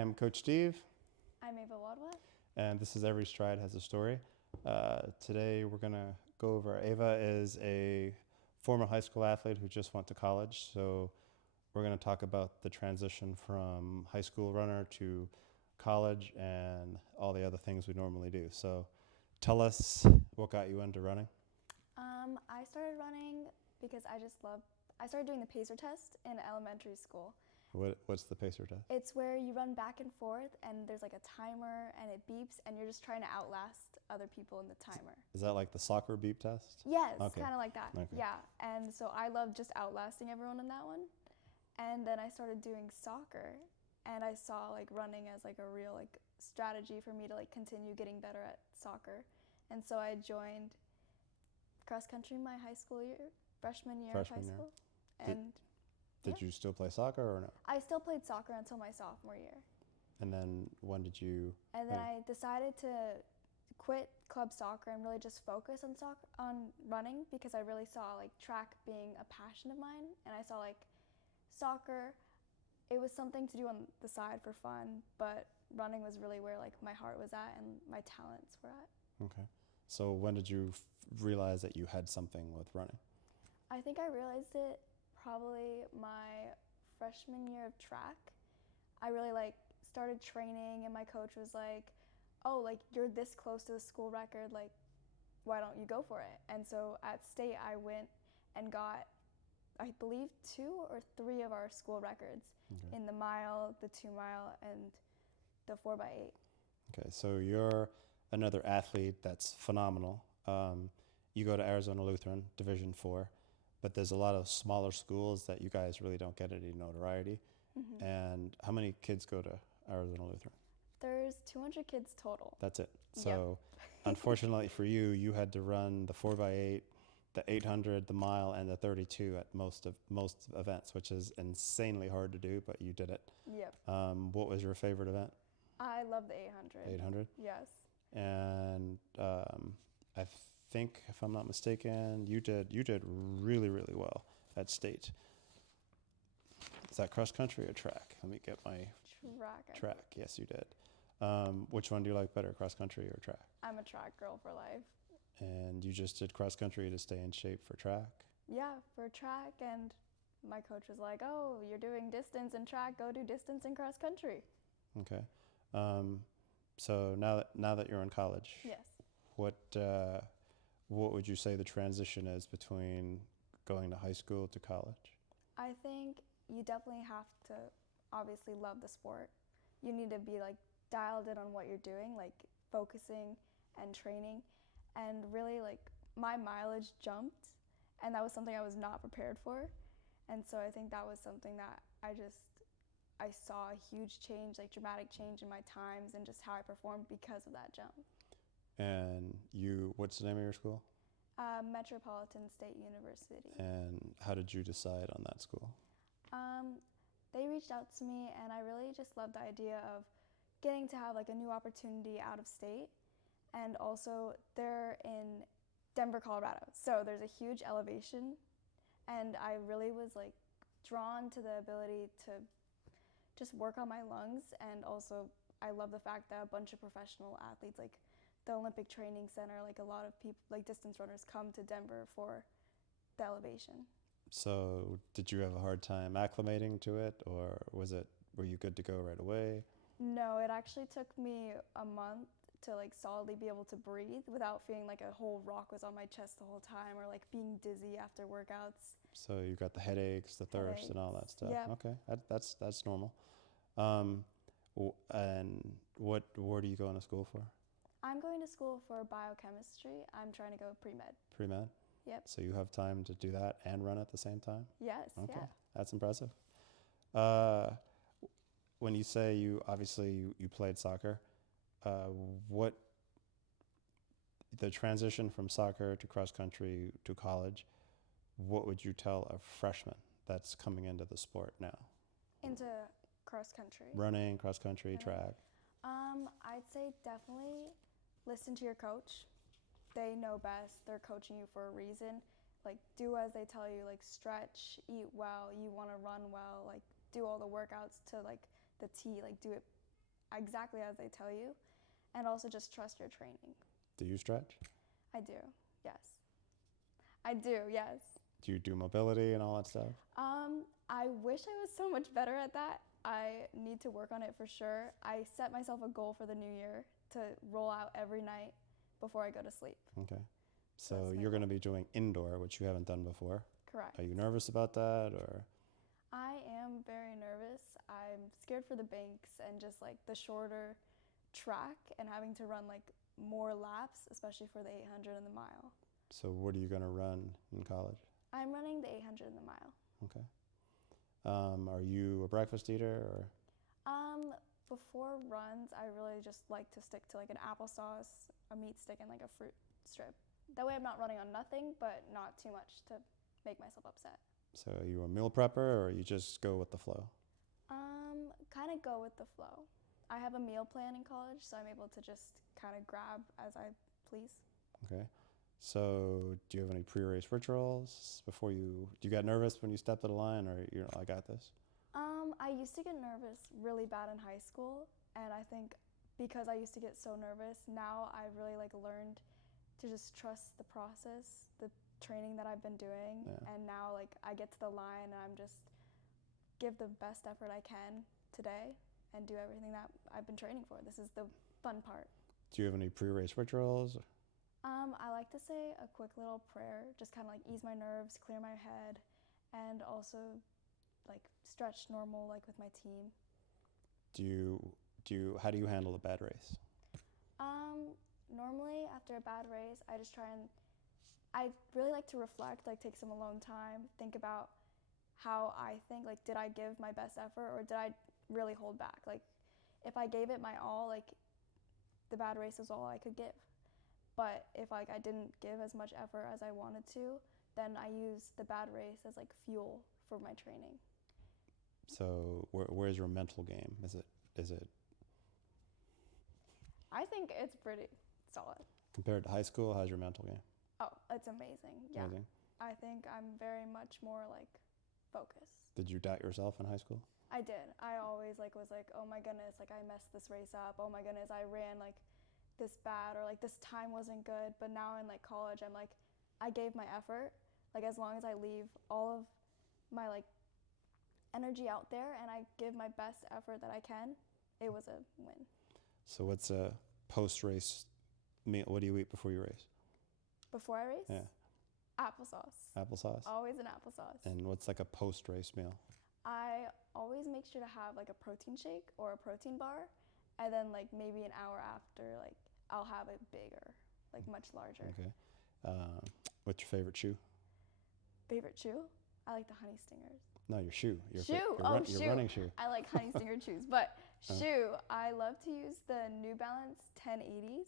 am Coach Steve, I'm Ava Wadwa. and this is Every Stride Has a Story. Today we're going to go over. Ava is a former high school athlete who just went to college, so we're going to talk about the transition from high school runner to college and all the other things we normally do. So tell us what got you into running. I started running because I started doing the pacer test in elementary school. What's the pacer test? It's where you run back and forth and there's like a timer and it beeps and you're just trying to outlast other people in the timer. Is that like the soccer beep test? Yes, Okay. kind of like that. Okay. Yeah, and so I loved just outlasting everyone in that one. And then I started doing soccer and I saw like running as like a real like strategy for me to like continue getting better at soccer. And so I joined cross country my high school year, freshman year of high Freshman year. school. And Did you still play soccer or no? I still played soccer until my sophomore year. And then when did you? And then I decided to quit club soccer and really just focus on running because I really saw like track being a passion of mine, and I saw like soccer, it was something to do on the side for fun, but running was really where like my heart was at and my talents were at. Okay. So when did you realize that you had something with running? I think I realized it probably my freshman year of track. I really like started training and my coach was like, oh, like you're this close to the school record, like why don't you go for it? And so at state I went and got, I believe 2 or 3 of our school records in the mile, the 2 mile, and the 4x8. Okay, so you're another athlete that's phenomenal. You go to Arizona Lutheran, Division 4, but there's a lot of smaller schools that you guys really don't get any notoriety. Mm-hmm. And how many kids go to Arizona Lutheran? There's 200 kids total. That's it. So unfortunately for you, you had to run the 4x8, the 800, the mile, and the 32 at most events, which is insanely hard to do, but you did it. Yep. What was your favorite event? I love the 800. 800? Yes. And I think, if I'm not mistaken, you did really, really well at state. Is that cross country or track? Let me get my Track. track. Yes, you did. Which one do you like better, cross country or track? I'm a track girl for life. And you just did cross country to stay in shape for track? Yeah, for track, and my coach was like, oh, you're doing distance and track, go do distance and cross country. Okay. So now that you're in college, Yes. what would you say the transition is between going to high school to college? I think you definitely have to obviously love the sport. You need to be like dialed in on what you're doing, like focusing and training, and really like my mileage jumped, and that was something I was not prepared for. And so I think that was something that I saw a huge change, like dramatic change in my times and just how I performed because of that jump. And what's the name of your school? Metropolitan State University. And how did you decide on that school? They reached out to me, and I really just loved the idea of getting to have like a new opportunity out of state. And also they're in Denver, Colorado, so there's a huge elevation, and I really was like drawn to the ability to just work on my lungs. And also I love the fact that a bunch of professional athletes, like the Olympic Training Center, like a lot of people, like distance runners, come to Denver for the elevation. So did you have a hard time acclimating to it, or were you good to go right away? No, it actually took me a month to like solidly be able to breathe without feeling like a whole rock was on my chest the whole time, or like being dizzy after workouts. So you got the headaches, the thirst, and all that stuff. Yep. Okay, that's normal. And where are you going to school for? I'm going to school for biochemistry. I'm trying to go pre-med. Pre-med? Yep. So you have time to do that and run at the same time? Yes. Okay, Yeah. that's impressive. When you say you played soccer, what the transition from soccer to cross country to college, what would you tell a freshman that's coming into the sport now? Into cross country. Running, cross country, track. I'd say definitely listen to your coach. They know best. They're coaching you for a reason. Like do as they tell you, like stretch, eat well, you want to run well, like do all the workouts to like the T, like do it exactly as they tell you, and also just trust your training. Do you stretch? I do, yes. I do, yes. Do you do mobility and all that stuff? I wish I was so much better at that. I need to work on it for sure. I set myself a goal for the new year to roll out every night before I go to sleep. Okay. So So that's my you're going to goal. be doing indoor, which you haven't done before. Correct. Are you nervous about that, or? I am very nervous. I'm scared for the banks and just like the shorter track and having to run like more laps, especially for the 800 and the mile. So what are you going to run in college? I'm running the 800 and the mile. Okay. Are you a breakfast eater, or? Before runs, I really just like to stick to like an applesauce, a meat stick, and like a fruit strip. That way I'm not running on nothing, but not too much to make myself upset. So are you a meal prepper, or you just go with the flow? Kind of go with the flow. I have a meal plan in college, so I'm able to just kind of grab as I please. Okay. So do you have any pre-race rituals before you? Do you get nervous when you step to the line, or you're I got this? I used to get nervous really bad in high school, and I think because I used to get so nervous, now I've really like learned to just trust the process, the training that I've been doing, Yeah. and now like I get to the line and I'm just give the best effort I can today and do everything that I've been training for. This is the fun part. Do you have any pre-race rituals? I like to say a quick little prayer, just kind of like ease my nerves, clear my head, and also like stretch normal like with my team. How do you handle a bad race? Normally after a bad race, I really like to reflect, like take some alone time, think about how I think, like did I give my best effort or did I really hold back? Like if I gave it my all, like the bad race was all I could give. But if like I didn't give as much effort as I wanted to, then I use the bad race as like fuel for my training. So where's your mental game? Is it I think it's pretty solid. compared to high school? How's your mental game? Oh, it's amazing. Yeah. Amazing. I think I'm very much more like focused. Did you doubt yourself in high school? I did. I always like was like, oh my goodness, like I messed this race up. Oh my goodness, I ran like this bad or like this time wasn't good. But now in like college, I'm like, I gave my effort. Like as long as I leave all of my like energy out there and I give my best effort that I can, it was a win. So what's a post-race meal? What do you eat before you race? Before I race, Yeah. applesauce. Applesauce. Always an applesauce. And what's like a post-race meal? I always make sure to have like a protein shake or a protein bar, and then like maybe an hour after, like I'll have it bigger, like much larger. Okay. What's your favorite shoe? Favorite shoe? I like the Honey Stingers. No, your shoe. Your Shoe? your Shoe. running shoe. I like Honey Stinger shoes, but Oh. shoe, I love to use the New Balance 1080s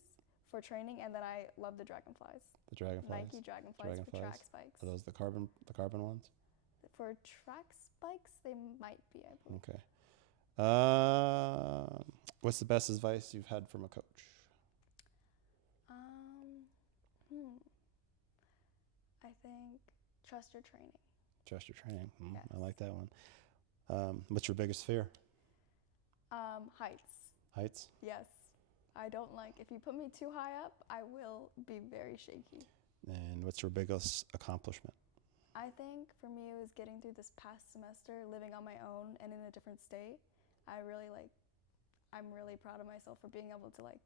for training, and then I love the Dragonflies. The Dragonflies. Nike Dragonflies for track Dragonflies. spikes. Are those the carbon ones? For track spikes, they might be, I believe. Okay. What's the best advice you've had from a coach? I think trust your training. Trust your training. Yes. I like that one. What's your biggest fear? Heights. Heights? Yes. I don't like, if you put me too high up, I will be very shaky. And what's your biggest accomplishment? I think for me it was getting through this past semester, living on my own and in a different state. I'm really proud of myself for being able to like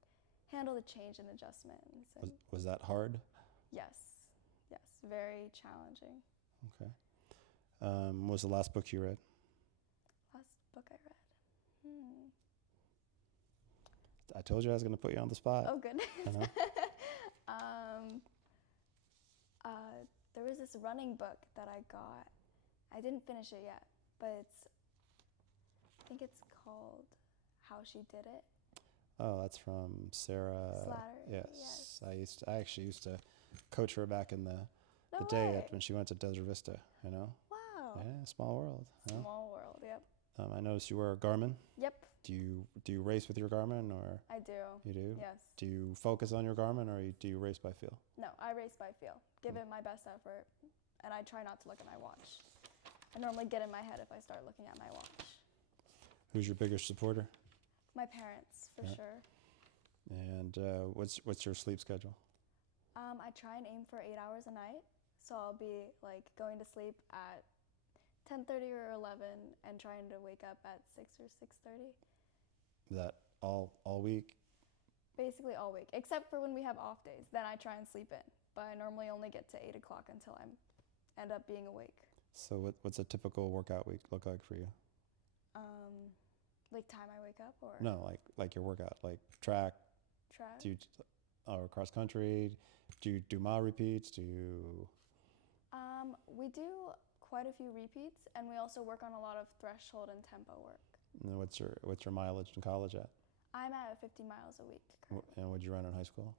handle the change and adjustments. And Was that hard? yes, very challenging. Okay. What was the last book you read? Last book I read. I told you I was going to put you on the spot. Oh goodness. Uh-huh. There was this running book that I got. I didn't finish it yet, but I think it's called How She Did It. Oh, that's from Sarah Slatter. Yes. I actually used to coach her back in the No day way. when she went to Desert Vista, you know? Wow. Yeah, small world. you know? Small world. Yep. I noticed you wear a Garmin. Yep. Do you race with your Garmin, or I do. you do? Yes. Do you focus on your Garmin, or do you race by feel? No, I race by feel. Give it my best effort, and I try not to look at my watch. I normally get in my head if I start looking at my watch. Who's your biggest supporter? My parents, for Yeah. sure. And what's your sleep schedule? I try and aim for 8 hours a night, so I'll be like going to sleep at 10:30 or 11 and trying to wake up at 6 or 6:30. Is that all week? Basically all week, except for when we have off days. Then I try and sleep in, but I normally only get to 8 o'clock until I end up being awake. So what's a typical workout week look like for you? Like time I wake up or No, like your workout, like track. track. Do you or cross country? Do you do mile repeats? Do you? We do quite a few repeats, and we also work on a lot of threshold and tempo work. And what's your mileage in college at? I'm at 50 miles a week currently. And what'd you run in high school?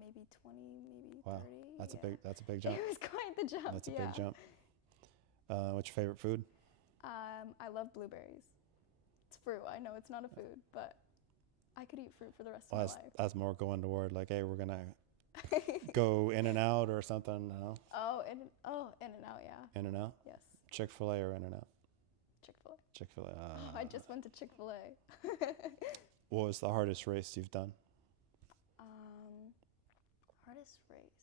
Maybe 20, maybe Wow, 30. that's yeah. a big jump. It was quite the jump. That's a yeah. big jump. What's your favorite food? I love blueberries. It's fruit. I know it's not a food, but I could eat fruit for the rest Well, of my life. that's more going toward like, hey, we're gonna go In and Out or something. No, In and Out, yeah. In and Out. Yes, Chick-fil-A or In and Out? Chick-fil-A. Chick-fil-A. I just went to Chick-fil-A. What was the hardest race you've done? Hardest race.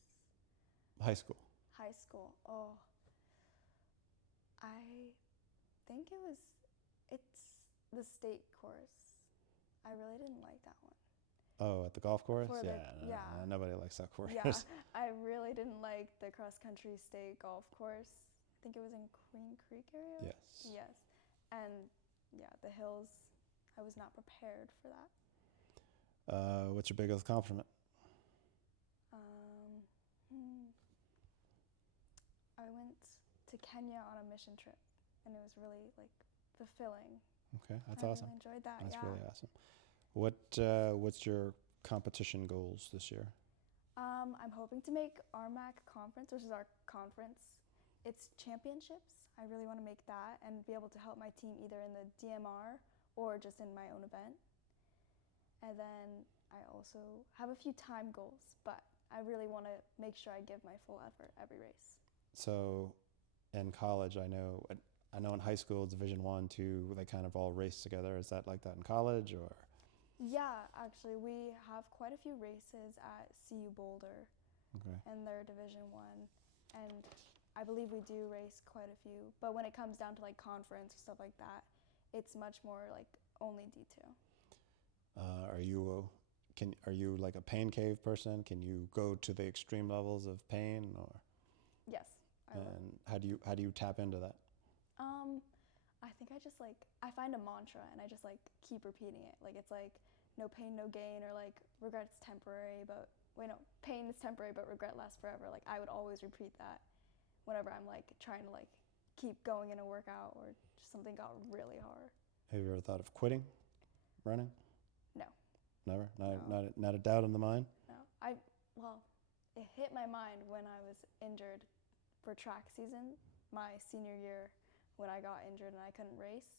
High school. High school. Oh, I think it's the state course. I really didn't like that one. Oh, at the golf course? For the- No, yeah. nobody likes that course. Yeah, I really didn't like the cross country state golf course. I think it was in Queen Creek area. Yes. Yes, and yeah, the hills. I was not prepared for that. What's your biggest accomplishment? I went to Kenya on a mission trip, and it was really like fulfilling. Okay, that's I awesome. really enjoyed that. That's yeah. really awesome. What's your competition goals this year? I'm hoping to make RMAC conference, which is our conference. It's championships. I really want to make that and be able to help my team either in the DMR or just in my own event. And then I also have a few time goals, but I really want to make sure I give my full effort every race. So, in college, I know in high school, Division 1, 2, they kind of all race together. Is that like that in college, or? Yeah, actually, we have quite a few races at CU Boulder, Okay. and they're Division 1, and I believe we do race quite a few. But when it comes down to like conference or stuff like that, it's much more like only D2. Are you like a pain cave person? Can you go to the extreme levels of pain, or? Yes, I will. And how do you tap into that? I think I find a mantra and I just like keep repeating it. Like it's like no pain, no gain, or like regret's temporary, but pain is temporary, but regret lasts forever. Like I would always repeat that whenever I'm like trying to like keep going in a workout or just something got really hard. Have you ever thought of quitting running? No. Never? No. Not a doubt in the mind? No, it hit my mind when I was injured for track season my senior year when I got injured and I couldn't race.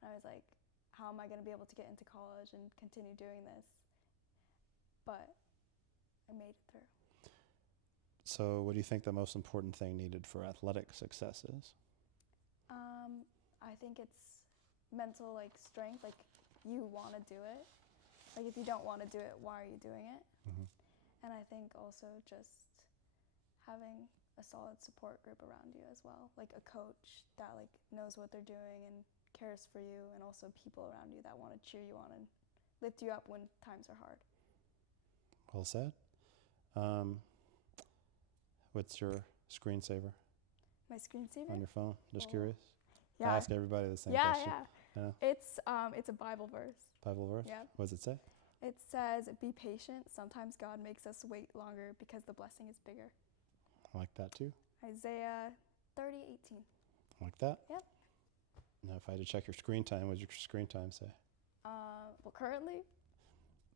And I was like, how am I going to be able to get into college and continue doing this? But I made it through. So what do you think the most important thing needed for athletic success is? I think it's mental strength. Like you want to do it. Like if you don't want to do it, why are you doing it? Mm-hmm. And I think also just having a solid support group around you as well, like a coach that knows what they're doing and cares for you, and also people around you that want to cheer you on and lift you up when times are hard. Well said. What's your screensaver My screensaver? on your phone? Just Oh. curious. Yeah. I ask everybody the same yeah, question. yeah. Yeah. It's a Bible verse. Bible verse? Yeah. What does it say? It says, "Be patient. Sometimes God makes us wait longer because the blessing is bigger." I like that too. Isaiah 30:18. I like that. Yep. Now, if I had to check your screen time, what does your screen time say? Well, currently,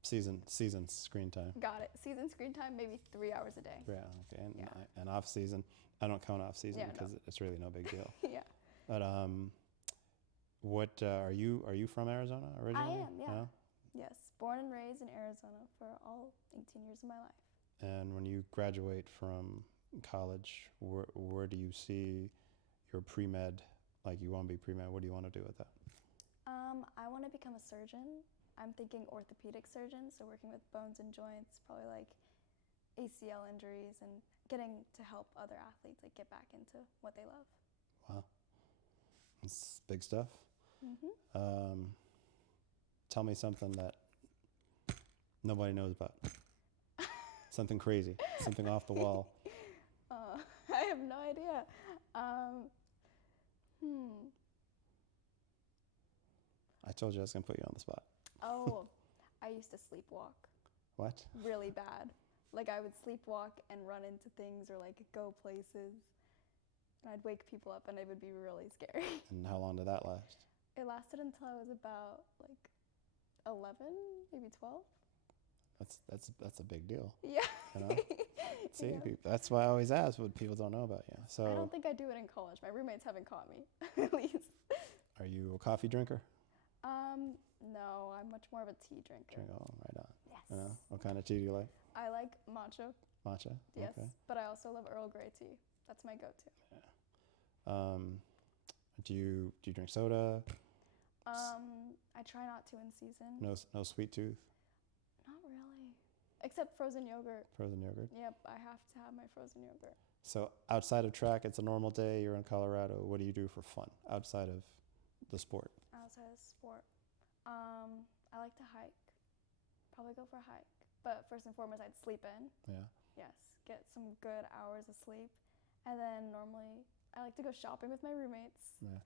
Season screen time. got it. Season screen time, maybe 3 hours a day. Yeah. Okay. And, Yeah. and off season, I don't count off season Yeah, no. because it's really no big deal. Yeah. But what are you from Arizona originally? I am, yeah. Yes. Born and raised in Arizona for all 18 years of my life. And when you graduate from college, where do you see your pre-med? Like you want to be pre-med, what do you want to do with that? I want to become a surgeon, I'm thinking orthopedic surgeon, so working with bones and joints, probably like ACL injuries and getting to help other athletes like get back into what they love. Wow, it's big stuff. Mhm. Tell me something that nobody knows about. Something crazy, something off the wall. I have no idea. Um, hmm. I told you I was gonna put you on the spot. Oh, I used to sleepwalk What? really bad. Like I would sleepwalk and run into things or like go places. And I'd wake people up and it would be really scary. And how long did that last? It lasted until I was about like 11, maybe 12. That's a big deal. Yeah. You know? See, Yeah. that's why I always ask what people don't know about you. I So, don't think I do it in college. My roommates haven't caught me, at least. are you a coffee drinker? No, I'm much more of a tea drinker. Oh, right on. Yes. You know, what kind of tea do you like? I like matcha, Matcha. yes, Okay. but I also love Earl Grey tea. That's my go-to. Do you drink soda? I try not to in season. No sweet tooth. Not really. Except frozen yogurt. Frozen yogurt. Yep, I have to have my frozen yogurt. So outside of track, it's a normal day. You're in Colorado. What do you do for fun outside of the sport? Outside of sport, I like to hike. Probably go for a hike. But first and foremost, I'd sleep in. Yeah. Yes, get some good hours of sleep. And then normally, I like to go shopping with my roommates. Yeah.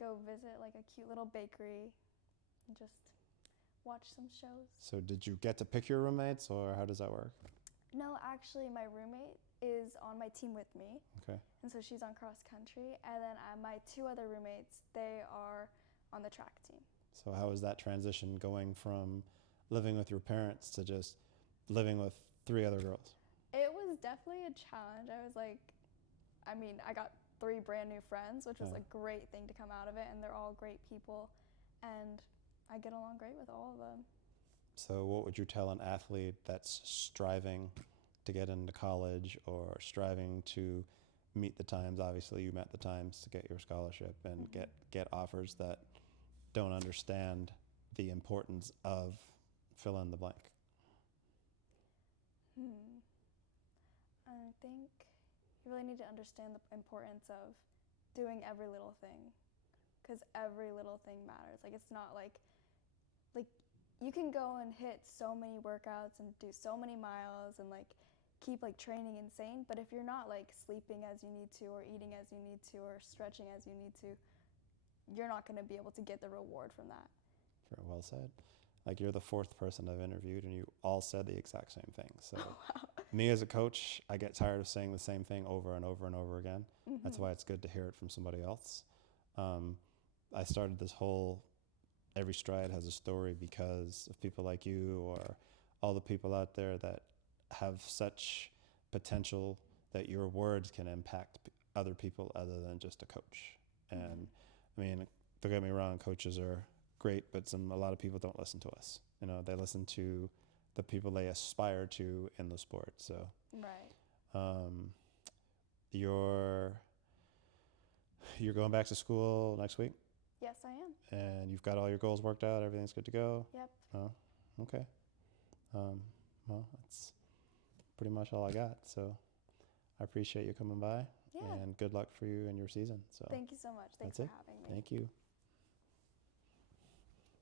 Go visit like a cute little bakery and just watch some shows. So did you get to pick your roommates, or how does that work? No, actually, my roommate is on my team with me. Okay. And so she's on cross country. And then my two other roommates, they are on the track team. So how was that transition going from living with your parents to just living with three other girls? It was definitely a challenge. I got 3 brand new friends, which was Yeah. a great thing to come out of it. And they're all great people. And I get along great with all of them. So what would you tell an athlete that's striving to get into college or striving to meet the times? Obviously, you met the times to get your scholarship and Mhm. get offers that don't understand the importance of fill in the blank. I think you really need to understand the importance of doing every little thing, because every little thing matters. Like it's not like you can go and hit so many workouts and do so many miles and like keep like training insane, but if you're not like sleeping as you need to or eating as you need to or stretching as you need to, you're not going to be able to get the reward from that. Very well said. Like you're the 4th person I've interviewed, and you all said the exact same thing. So me as a coach, I get tired of saying the same thing over and over and over again. That's why it's good to hear it from somebody else. I started this whole Every Stride Has a Story because of people like you or all the people out there that have such potential that your words can impact other people other than just a coach. And I mean, don't get me wrong, coaches are great, but a lot of people don't listen to us. You know, they listen to the people they aspire to in the sport. So Right. you're going back to school next week, Yes, I am. and you've got all your goals worked out. Everything's good to go. Yep. Oh, okay. Well, that's pretty much all I got. So I appreciate you coming by, Yeah. and good luck for you in your season. So Thank you so much. Thanks That's for it. having me. thank you.